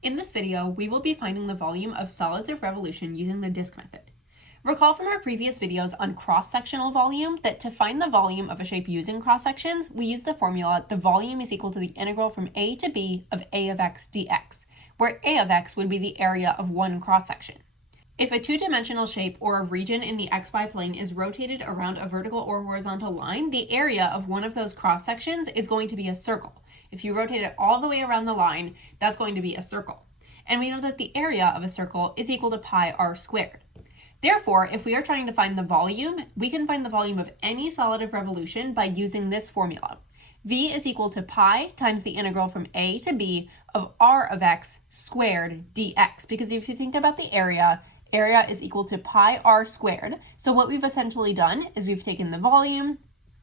In this video, we will be finding the volume of solids of revolution using the disk method. Recall from our previous videos on cross-sectional volume that to find the volume of a shape using cross-sections, we use the formula the volume is equal to the integral from a to b of a of x dx, where a of x would be the area of one cross-section. If a two-dimensional shape or a region in the xy plane is rotated around a vertical or horizontal line, the area of one of those cross-sections is going to be a circle. If you rotate it all the way around the line, that's going to be a circle. And we know that the area of a circle is equal to pi r squared. Therefore, if we are trying to find the volume, we can find the volume of any solid of revolution by using this formula. V is equal to pi times the integral from a to b of r of x squared dx. Because if you think about the area is equal to pi r squared. So what we've essentially done is we've taken the volume,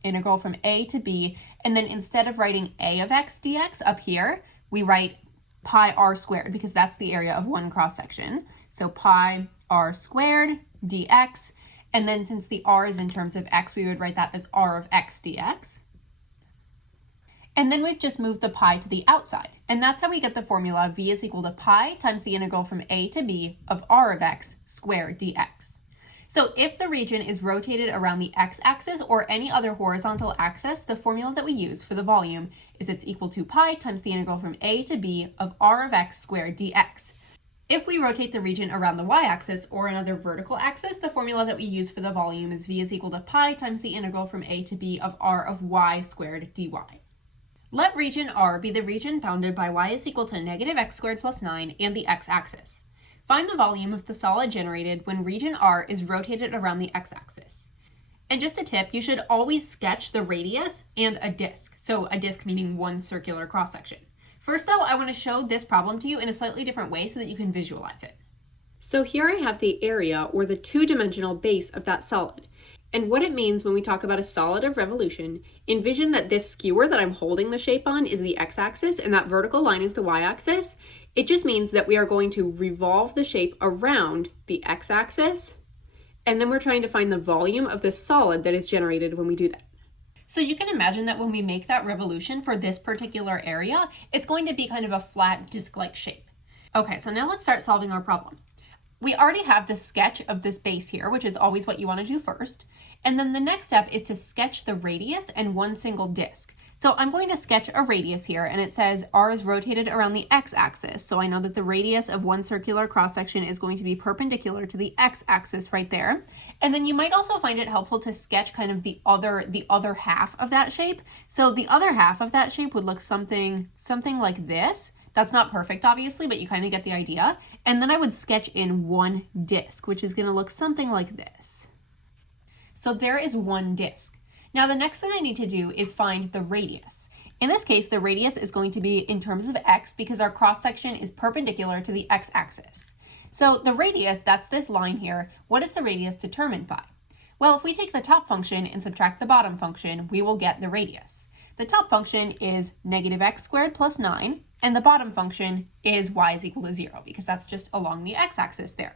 integral from a to b, and then instead of writing a of x dx up here, we write pi r squared because that's the area of one cross section. So pi r squared dx, and then since the r is in terms of x, we would write that as r of x dx. And then we've just moved the pi to the outside, and that's how we get the formula v is equal to pi times the integral from a to b of r of x squared dx. So if the region is rotated around the x-axis or any other horizontal axis, the formula that we use for the volume is it's equal to pi times the integral from a to b of r of x squared dx. If we rotate the region around the y-axis or another vertical axis, the formula that we use for the volume is v is equal to pi times the integral from a to b of r of y squared dy. Let region R be the region bounded by y is equal to negative x squared plus 9 and the x-axis. Find the volume of the solid generated when region R is rotated around the x-axis. And just a tip, you should always sketch the radius and a disk. So a disk meaning one circular cross-section. First though, I want to show this problem to you in a slightly different way so that you can visualize it. So here I have the area or the two-dimensional base of that solid. And what it means when we talk about a solid of revolution, envision that this skewer that I'm holding the shape on is the x-axis and that vertical line is the y-axis. It just means that we are going to revolve the shape around the x-axis, and then we're trying to find the volume of the solid that is generated when we do that. So you can imagine that when we make that revolution for this particular area, it's going to be kind of a flat disc-like shape. Okay, so now let's start solving our problem. We already have the sketch of this base here, which is always what you want to do first. And then the next step is to sketch the radius and one single disk. So I'm going to sketch a radius here, and it says r is rotated around the x-axis. So I know that the radius of one circular cross-section is going to be perpendicular to the x-axis right there. And then you might also find it helpful to sketch kind of the other half of that shape. So the other half of that shape would look something like this. That's not perfect, obviously, but you kind of get the idea. And then I would sketch in one disk, which is going to look something like this. So there is one disk. Now the next thing I need to do is find the radius. In this case, the radius is going to be in terms of x because our cross-section is perpendicular to the x-axis. So the radius, that's this line here. What is the radius determined by? Well, if we take the top function and subtract the bottom function, we will get the radius. The top function is negative x squared plus 9, and the bottom function is y is equal to 0 because that's just along the x-axis there.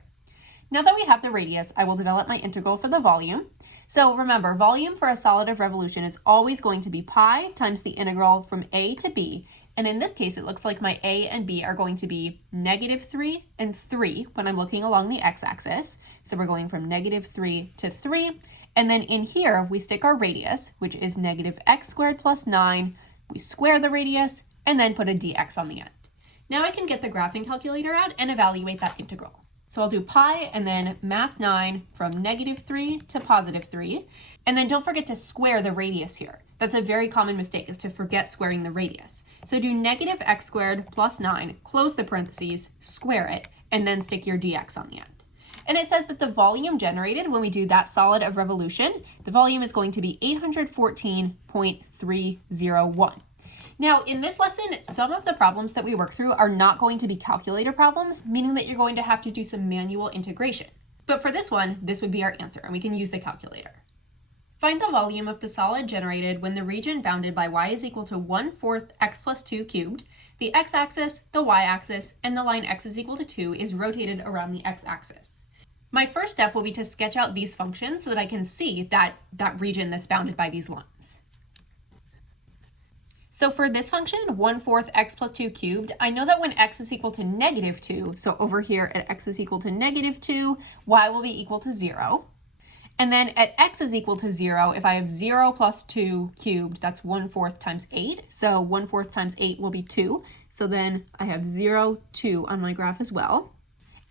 Now that we have the radius, I will develop my integral for the volume. So remember, volume for a solid of revolution is always going to be pi times the integral from a to b. And in this case, it looks like my a and b are going to be negative 3 and 3 when I'm looking along the x-axis. So we're going from negative 3 to 3. And then in here, we stick our radius, which is negative x squared plus 9. We square the radius and then put a dx on the end. Now I can get the graphing calculator out and evaluate that integral. So I'll do pi and then math 9 from negative 3 to positive 3. And then don't forget to square the radius here. That's a very common mistake, is to forget squaring the radius. So do negative x squared plus 9, close the parentheses, square it, and then stick your dx on the end. And it says that the volume generated when we do that solid of revolution, the volume is going to be 814.301. Now, in this lesson, some of the problems that we work through are not going to be calculator problems, meaning that you're going to have to do some manual integration. But for this one, this would be our answer, and we can use the calculator. Find the volume of the solid generated when the region bounded by y is equal to 1/4 x plus 2 cubed, the x-axis, the y-axis, and the line x is equal to 2 is rotated around the x-axis. My first step will be to sketch out these functions so that I can see that region that's bounded by these lines. So for this function, 1/4 x plus 2 cubed, I know that when x is equal to -2, so over here at x is equal to -2, y will be equal to 0. And then at x is equal to 0, if I have 0 plus 2 cubed, that's 1/4 times 8. So 1/4 times 8 will be 2. So then I have 0, 2 on my graph as well.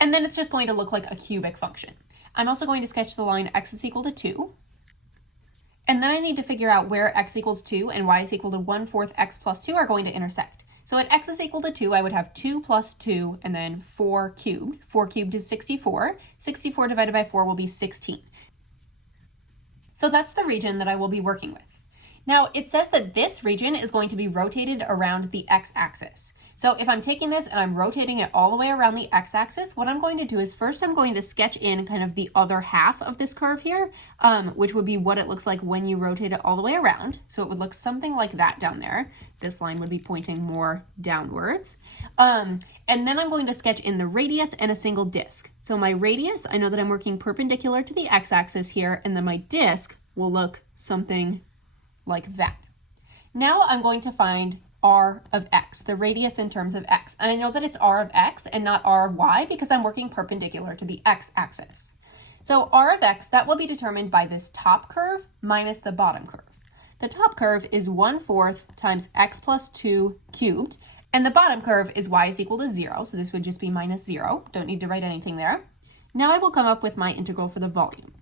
And then it's just going to look like a cubic function. I'm also going to sketch the line x is equal to 2. And then I need to figure out where x equals 2 and y is equal to 1/4 x plus 2 are going to intersect. So at x is equal to 2, I would have 2 plus 2 and then 4 cubed. 4 cubed is 64. 64 divided by 4 will be 16. So that's the region that I will be working with. Now it says that this region is going to be rotated around the x-axis. So if I'm taking this and I'm rotating it all the way around the x-axis, what I'm going to do is first I'm going to sketch in kind of the other half of this curve here, which would be what it looks like when you rotate it all the way around. So it would look something like that down there. This line would be pointing more downwards. And then I'm going to sketch in the radius and a single disk. So my radius, I know that I'm working perpendicular to the x-axis here, and then my disk will look something like that. Now I'm going to find r of x, the radius in terms of x. And I know that it's r of x and not r of y because I'm working perpendicular to the x-axis. So r of x, that will be determined by this top curve minus the bottom curve. The top curve is 1/4 times x plus 2 cubed, and the bottom curve is y is equal to 0, so this would just be minus 0. Don't need to write anything there. Now I will come up with my integral for the volume.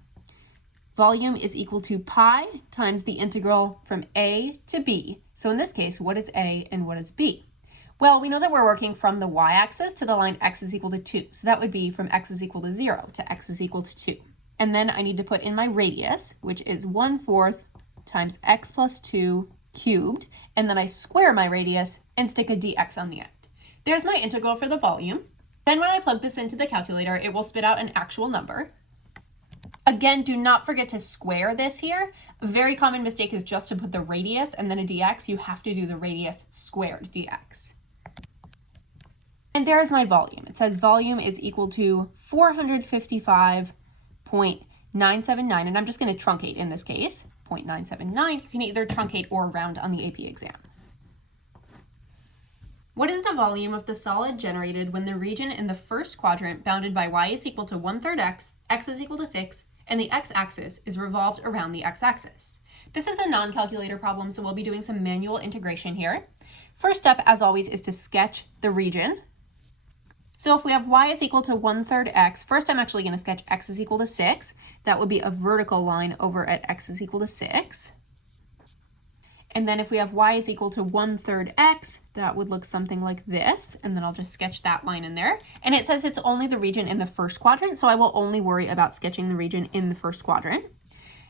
Volume is equal to pi times the integral from a to b. So in this case, what is a and what is b? Well, we know that we're working from the y-axis to the line x is equal to 2. So that would be from x is equal to 0 to x is equal to 2. And then I need to put in my radius, which is 1/4 times x plus 2 cubed. And then I square my radius and stick a dx on the end. There's my integral for the volume. Then when I plug this into the calculator, it will spit out an actual number. Again, do not forget to square this here. A very common mistake is just to put the radius and then a dx. You have to do the radius squared dx. And there is my volume. It says volume is equal to 455.979, and I'm just going to truncate in this case, 0.979. You can either truncate or round on the AP exam. What is the volume of the solid generated when the region in the first quadrant bounded by y is equal to 1/3 x is equal to 6, and the x-axis is revolved around the x-axis? This is a non-calculator problem, so we'll be doing some manual integration here. First step, as always, is to sketch the region. So if we have y is equal to 1/3 x, first I'm actually going to sketch x is equal to 6. That would be a vertical line over at x is equal to 6. And then if we have y is equal to 1/3 x, that would look something like this. And then I'll just sketch that line in there. And it says it's only the region in the first quadrant, so I will only worry about sketching the region in the first quadrant.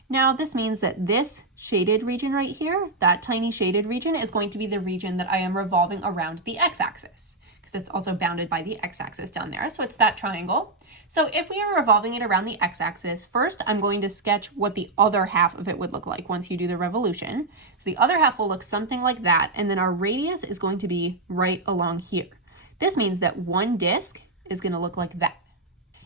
Now this means that this shaded region right here, that tiny shaded region, is going to be the region that I am revolving around the x-axis, because it's also bounded by the x-axis down there. So it's that triangle. So if we are revolving it around the x-axis, first I'm going to sketch what the other half of it would look like once you do the revolution. So the other half will look something like that, and then our radius is going to be right along here. This means that one disk is going to look like that.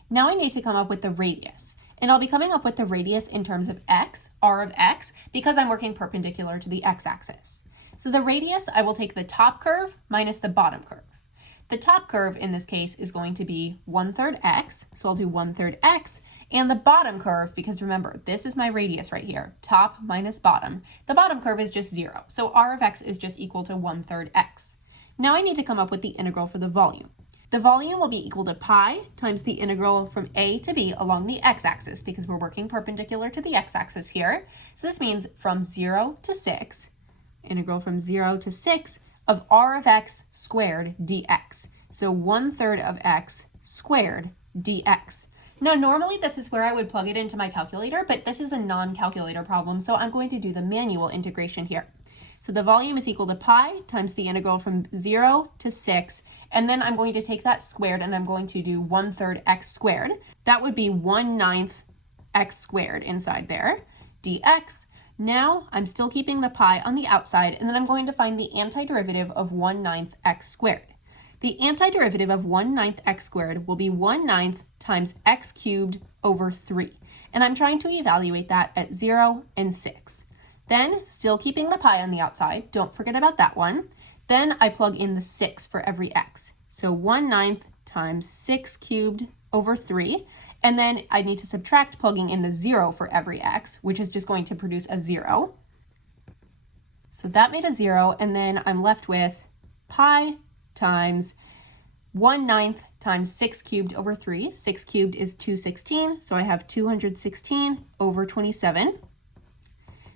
Now I need to come up with the radius, and I'll be coming up with the radius in terms of x, r of x, because I'm working perpendicular to the x-axis. So the radius, I will take the top curve minus the bottom curve. The top curve in this case is going to be 1/3 x, so I'll do 1/3 x, and the bottom curve, because remember, this is my radius right here, top minus bottom. The bottom curve is just 0, so r of x is just equal to 1/3 x. Now I need to come up with the integral for the volume. The volume will be equal to pi times the integral from a to b along the x-axis, because we're working perpendicular to the x-axis here. So this means from 0 to 6, integral from 0 to 6, of r of x squared dx. So 1/3 of x squared dx. Now normally this is where I would plug it into my calculator, but this is a non-calculator problem, so I'm going to do the manual integration here. So the volume is equal to pi times the integral from 0 to 6, and then I'm going to take that squared and I'm going to do 1/3 x squared. That would be 1/9 x squared inside there, dx. Now I'm still keeping the pi on the outside, and then I'm going to find the antiderivative of 1/9 x squared. The antiderivative of 1/9 x squared will be 1/9 times x cubed over 3. And I'm trying to evaluate that at 0 and 6. Then, still keeping the pi on the outside, don't forget about that one. Then I plug in the 6 for every x. So 1/9 times 6 cubed over 3. And then I need to subtract plugging in the 0 for every x, which is just going to produce a 0. So that made a 0, and then I'm left with pi times 1/9 times 6 cubed over 3. 6 cubed is 216, so I have 216 over 27.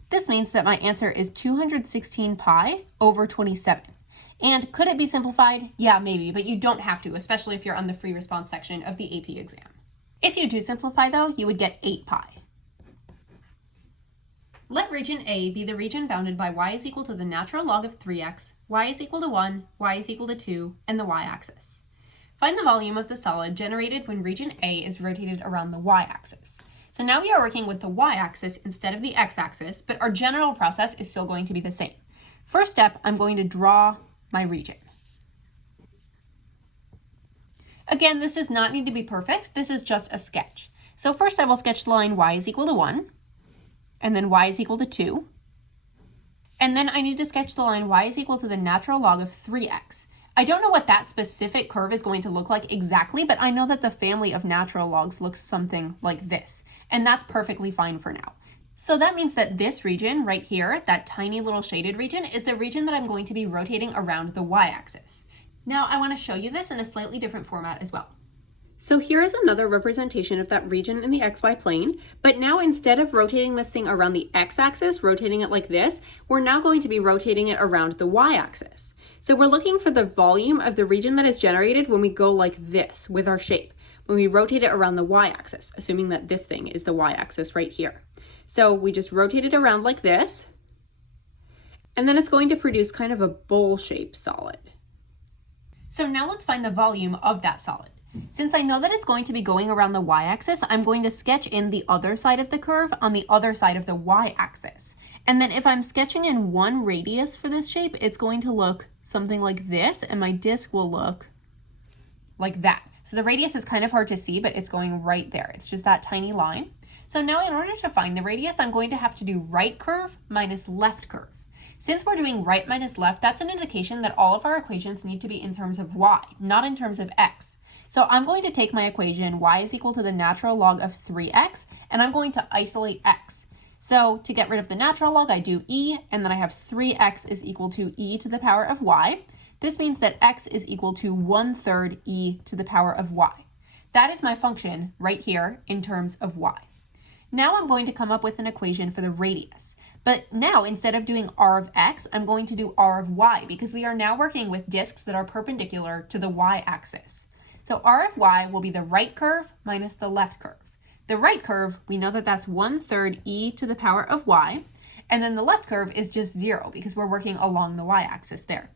This means that my answer is 216 pi over 27. And could it be simplified? Yeah, maybe, but you don't have to, especially if you're on the free response section of the AP exam. If you do simplify though, you would get 8 pi. Let region A be the region bounded by y is equal to the natural log of 3x, y is equal to 1, y is equal to 2, and the y-axis. Find the volume of the solid generated when region A is rotated around the y-axis. So now we are working with the y-axis instead of the x-axis, but our general process is still going to be the same. First step, I'm going to draw my region. Again, this does not need to be perfect. This is just a sketch. So first I will sketch the line y is equal to 1, and then y is equal to 2. And then I need to sketch the line y is equal to the natural log of 3x. I don't know what that specific curve is going to look like exactly, but I know that the family of natural logs looks something like this, and that's perfectly fine for now. So that means that this region right here, that tiny little shaded region, is the region that I'm going to be rotating around the y-axis. Now I want to show you this in a slightly different format as well. So here is another representation of that region in the xy plane, but now instead of rotating this thing around the x-axis, rotating it like this, we're now going to be rotating it around the y-axis. So we're looking for the volume of the region that is generated when we go like this with our shape, when we rotate it around the y-axis, assuming that this thing is the y-axis right here. So we just rotate it around like this, and then it's going to produce kind of a bowl-shaped solid. So now let's find the volume of that solid. Since I know that it's going to be going around the y-axis, I'm going to sketch in the other side of the curve on the other side of the y-axis. And then if I'm sketching in one radius for this shape, it's going to look something like this, and my disk will look like that. So the radius is kind of hard to see, but it's going right there. It's just that tiny line. So now in order to find the radius, I'm going to have to do right curve minus left curve. Since we're doing right minus left, that's an indication that all of our equations need to be in terms of y, not in terms of x. So I'm going to take my equation y is equal to the natural log of 3x, and I'm going to isolate x. So to get rid of the natural log, I do e, and then I have 3x is equal to e to the power of y. This means that x is equal to 1/3 e to the power of y. That is my function right here in terms of y. Now I'm going to come up with an equation for the radius. But now, instead of doing r of x, I'm going to do r of y, because we are now working with disks that are perpendicular to the y-axis. So r of y will be the right curve minus the left curve. The right curve, we know that that's 1/3 e to the power of y, and then the left curve is just 0, because we're working along the y-axis there.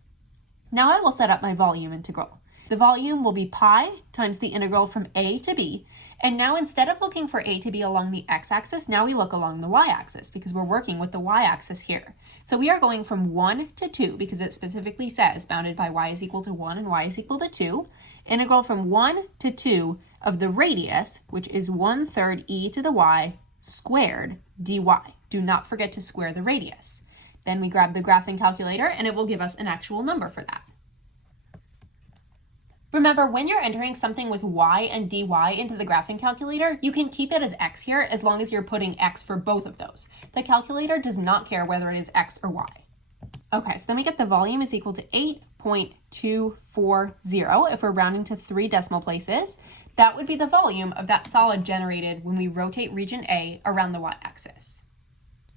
Now I will set up my volume integral. The volume will be pi times the integral from a to b, and now instead of looking for a to b along the x-axis, now we look along the y-axis, because we're working with the y-axis here. So we are going from 1 to 2, because it specifically says bounded by y is equal to 1 and y is equal to 2. Integral from 1 to 2 of the radius, which is 1/3 e to the y squared dy. Do not forget to square the radius. Then we grab the graphing calculator, and it will give us an actual number for that. Remember, when you're entering something with y and dy into the graphing calculator, you can keep it as x here as long as you're putting x for both of those. The calculator does not care whether it is x or y. Okay, so then we get the volume is equal to 8.240 if we're rounding to 3 decimal places. That would be the volume of that solid generated when we rotate region A around the y-axis.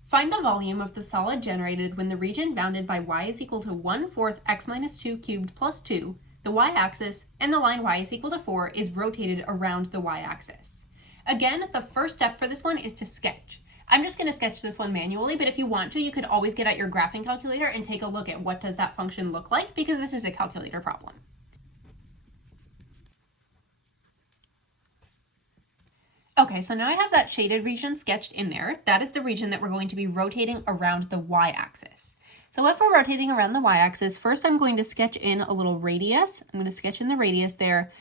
Find the volume of the solid generated when the region bounded by y is equal to 1/4 x minus 2 cubed plus 2, the y-axis, and the line y is equal to 4 is rotated around the y-axis. Again, the first step for this one is to sketch. I'm just going to sketch this one manually, but if you want to, you could always get out your graphing calculator and take a look at what does that function look like, because this is a calculator problem. Okay, so now I have that shaded region sketched in there. That is the region that we're going to be rotating around the y-axis. So if we're rotating around the y-axis, first I'm going to sketch in a little radius. I'm going to sketch in the radius there.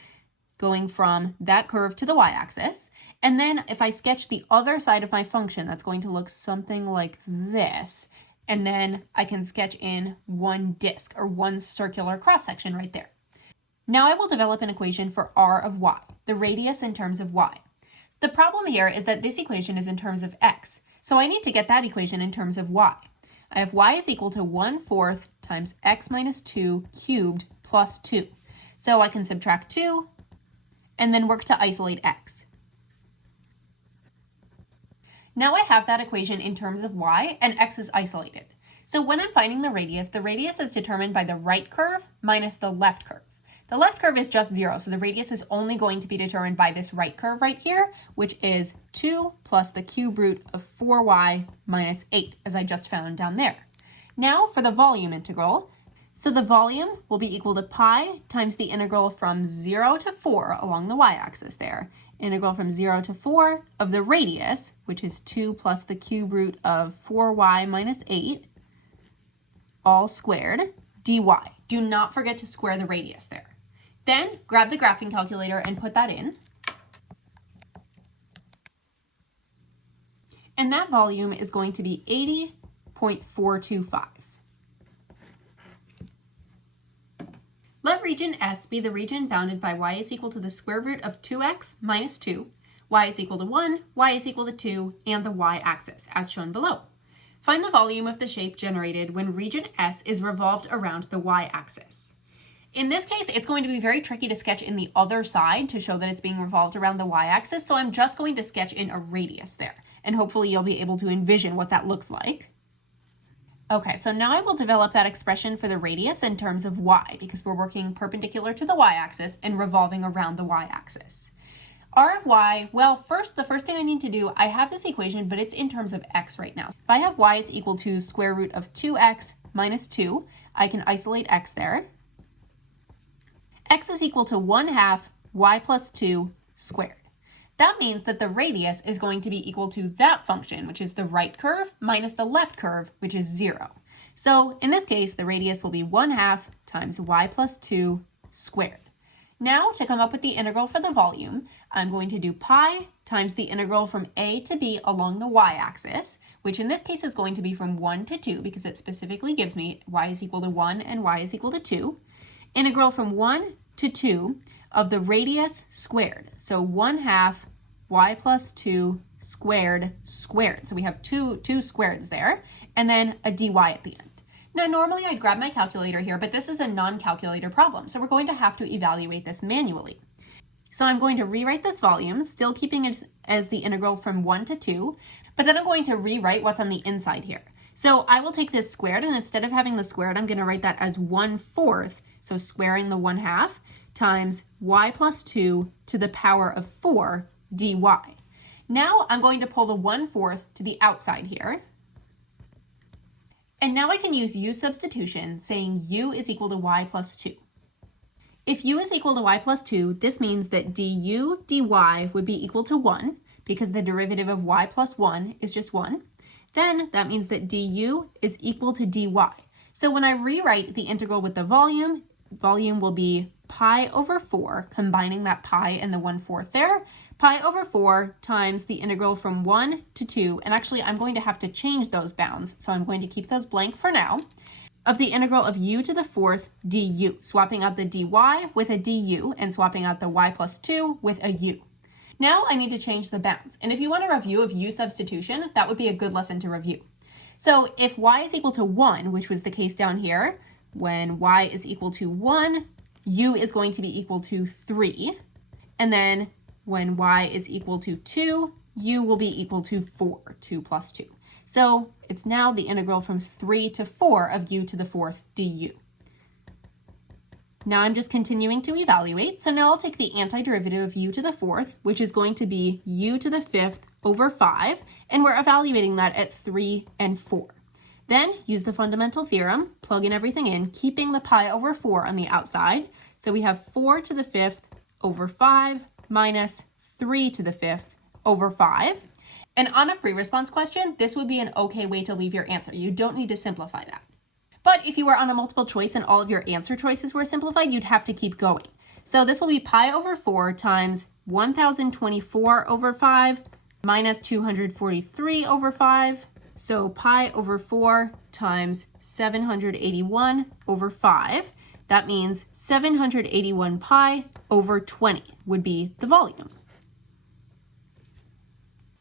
going from that curve to the y-axis. And then if I sketch the other side of my function, that's going to look something like this. And then I can sketch in one disk or one circular cross-section right there. Now I will develop an equation for r of y, the radius in terms of y. The problem here is that this equation is in terms of x, so I need to get that equation in terms of y. I have y is equal to 1/4 times x minus 2 cubed plus 2. So I can subtract 2 and then work to isolate x. Now I have that equation in terms of y and x is isolated. So when I'm finding the radius is determined by the right curve minus the left curve. The left curve is just 0, so the radius is only going to be determined by this right curve right here, which is 2 plus the cube root of 4y minus 8, as I just found down there. Now for the volume integral. So the volume will be equal to pi times the integral from 0 to 4 along the y-axis there. Integral from 0 to 4 of the radius, which is 2 plus the cube root of 4y minus 8, all squared, dy. Do not forget to square the radius there. Then grab the graphing calculator and put that in. And that volume is going to be 80.425. Let region S be the region bounded by y is equal to the square root of 2x minus 2, y is equal to 1, y is equal to 2, and the y-axis, as shown below. Find the volume of the shape generated when region S is revolved around the y-axis. In this case, it's going to be very tricky to sketch in the other side to show that it's being revolved around the y-axis, so I'm just going to sketch in a radius there, and hopefully you'll be able to envision what that looks like. Okay, so now I will develop that expression for the radius in terms of y, because we're working perpendicular to the y-axis and revolving around the y-axis. R of y, well, the first thing I need to do, I have this equation, but it's in terms of x right now. If I have y is equal to square root of 2x minus 2, I can isolate x there. X is equal to 1/2 y plus 2 squared. That means that the radius is going to be equal to that function, which is the right curve, minus the left curve, which is 0. So in this case, the radius will be 1/2 times y plus 2 squared. Now to come up with the integral for the volume, I'm going to do pi times the integral from a to b along the y-axis, which in this case is going to be from 1 to 2 because it specifically gives me y is equal to 1 and y is equal to 2. Integral from 1 to 2 of the radius squared. So 1/2 y plus 2 squared squared. So we have two squareds there, and then a dy at the end. Now, normally I'd grab my calculator here, but this is a non-calculator problem, so we're going to have to evaluate this manually. So I'm going to rewrite this volume, still keeping it as the integral from 1 to 2, but then I'm going to rewrite what's on the inside here. So I will take this squared, and instead of having the squared, I'm going to write that as 1/4, so squaring the 1/2, times y plus 2 to the power of 4 dy. Now I'm going to pull the 1/4 to the outside here. And now I can use u substitution, saying u is equal to y plus 2. If u is equal to y plus 2, this means that du dy would be equal to 1, because the derivative of y plus 1 is just 1. Then that means that du is equal to dy. So when I rewrite the integral with the volume will be pi over 4, combining that pi and the 1/4 there, pi over 4 times the integral from 1 to 2, and actually I'm going to have to change those bounds, so I'm going to keep those blank for now, of the integral of u to the 4th du, swapping out the dy with a du and swapping out the y plus 2 with a u. Now I need to change the bounds, and if you want a review of u substitution, that would be a good lesson to review. So if y is equal to 1, which was the case down here, when y is equal to 1, u is going to be equal to 3, and then when y is equal to 2, u will be equal to 4, 2 plus 2. So it's now the integral from 3 to 4 of u to the 4th du. Now I'm just continuing to evaluate, so now I'll take the antiderivative of u to the 4th, which is going to be u to the 5th over 5, and we're evaluating that at 3 and 4. Then use the fundamental theorem, plug in everything in, keeping the pi over 4 on the outside. So we have 4 to the 5th over 5 minus 3 to the 5th over 5. And on a free response question, this would be an okay way to leave your answer. You don't need to simplify that. But if you were on a multiple choice and all of your answer choices were simplified, you'd have to keep going. So this will be pi over 4 times 1024 over 5 minus 243 over 5. So pi over 4 times 781 over 5. That means 781 pi over 20 would be the volume.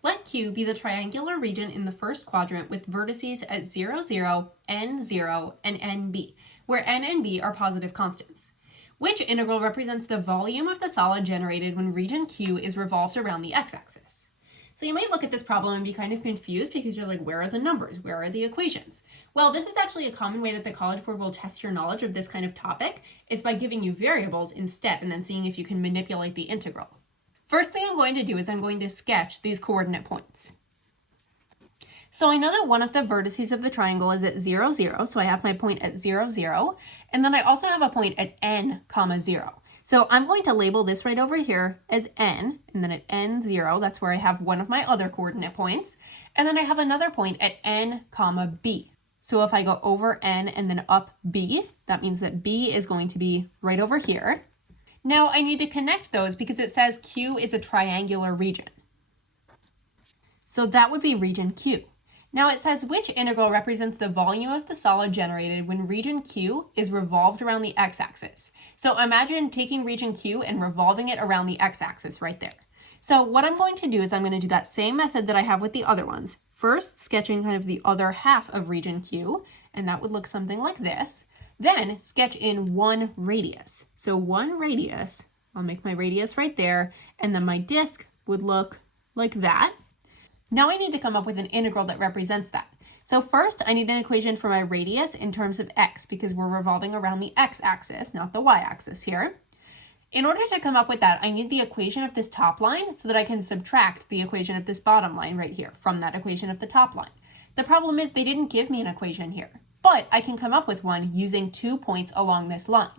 Let Q be the triangular region in the first quadrant with vertices at 0, 0, n0, and nb, where n and b are positive constants. Which integral represents the volume of the solid generated when region Q is revolved around the x-axis? So you might look at this problem and be kind of confused because you're like, where are the numbers? Where are the equations? Well, this is actually a common way that the College Board will test your knowledge of this kind of topic, is by giving you variables instead and then seeing if you can manipulate the integral. First thing I'm going to do is I'm going to sketch these coordinate points. So I know that one of the vertices of the triangle is at 0, 0, so I have my point at 0, 0, and then I also have a point at n, 0. So I'm going to label this right over here as n, and then at n0, that's where I have one of my other coordinate points, and then I have another point at n, b. So if I go over n and then up b, that means that b is going to be right over here. Now I need to connect those because it says Q is a triangular region. So that would be region Q. Now it says which integral represents the volume of the solid generated when region Q is revolved around the x-axis. So imagine taking region Q and revolving it around the x-axis right there. So what I'm going to do is I'm going to do that same method that I have with the other ones. First, sketching kind of the other half of region Q, and that would look something like this. Then sketch in one radius. So one radius, I'll make my radius right there, and then my disk would look like that. Now I need to come up with an integral that represents that. So first I need an equation for my radius in terms of x because we're revolving around the x-axis, not the y-axis here. In order to come up with that, I need the equation of this top line so that I can subtract the equation of this bottom line right here from that equation of the top line. The problem is they didn't give me an equation here, but I can come up with one using 2 points along this line.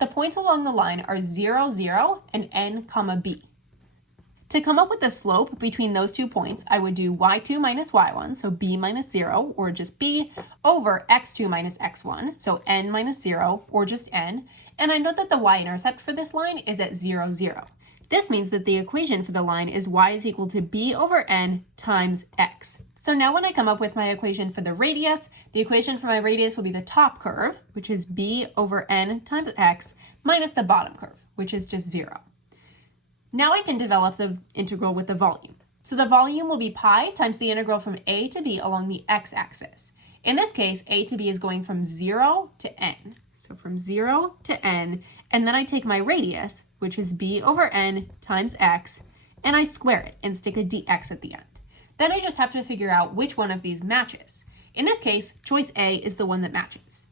The points along the line are 0, 0, and n, b. To come up with the slope between those 2 points, I would do y2 minus y1, so b minus 0, or just b, over x2 minus x1, so n minus 0, or just n, and I know that the y-intercept for this line is at 0, 0. This means that the equation for the line is y is equal to b over n times x. So now when I come up with my equation for the radius, the equation for my radius will be the top curve, which is b over n times x, minus the bottom curve, which is just 0. Now I can develop the integral with the volume. So the volume will be pi times the integral from a to b along the x-axis. In this case, a to b is going from 0 to n. So from 0 to n, and then I take my radius, which is b over n times x, and I square it and stick a dx at the end. Then I just have to figure out which one of these matches. In this case, choice A is the one that matches.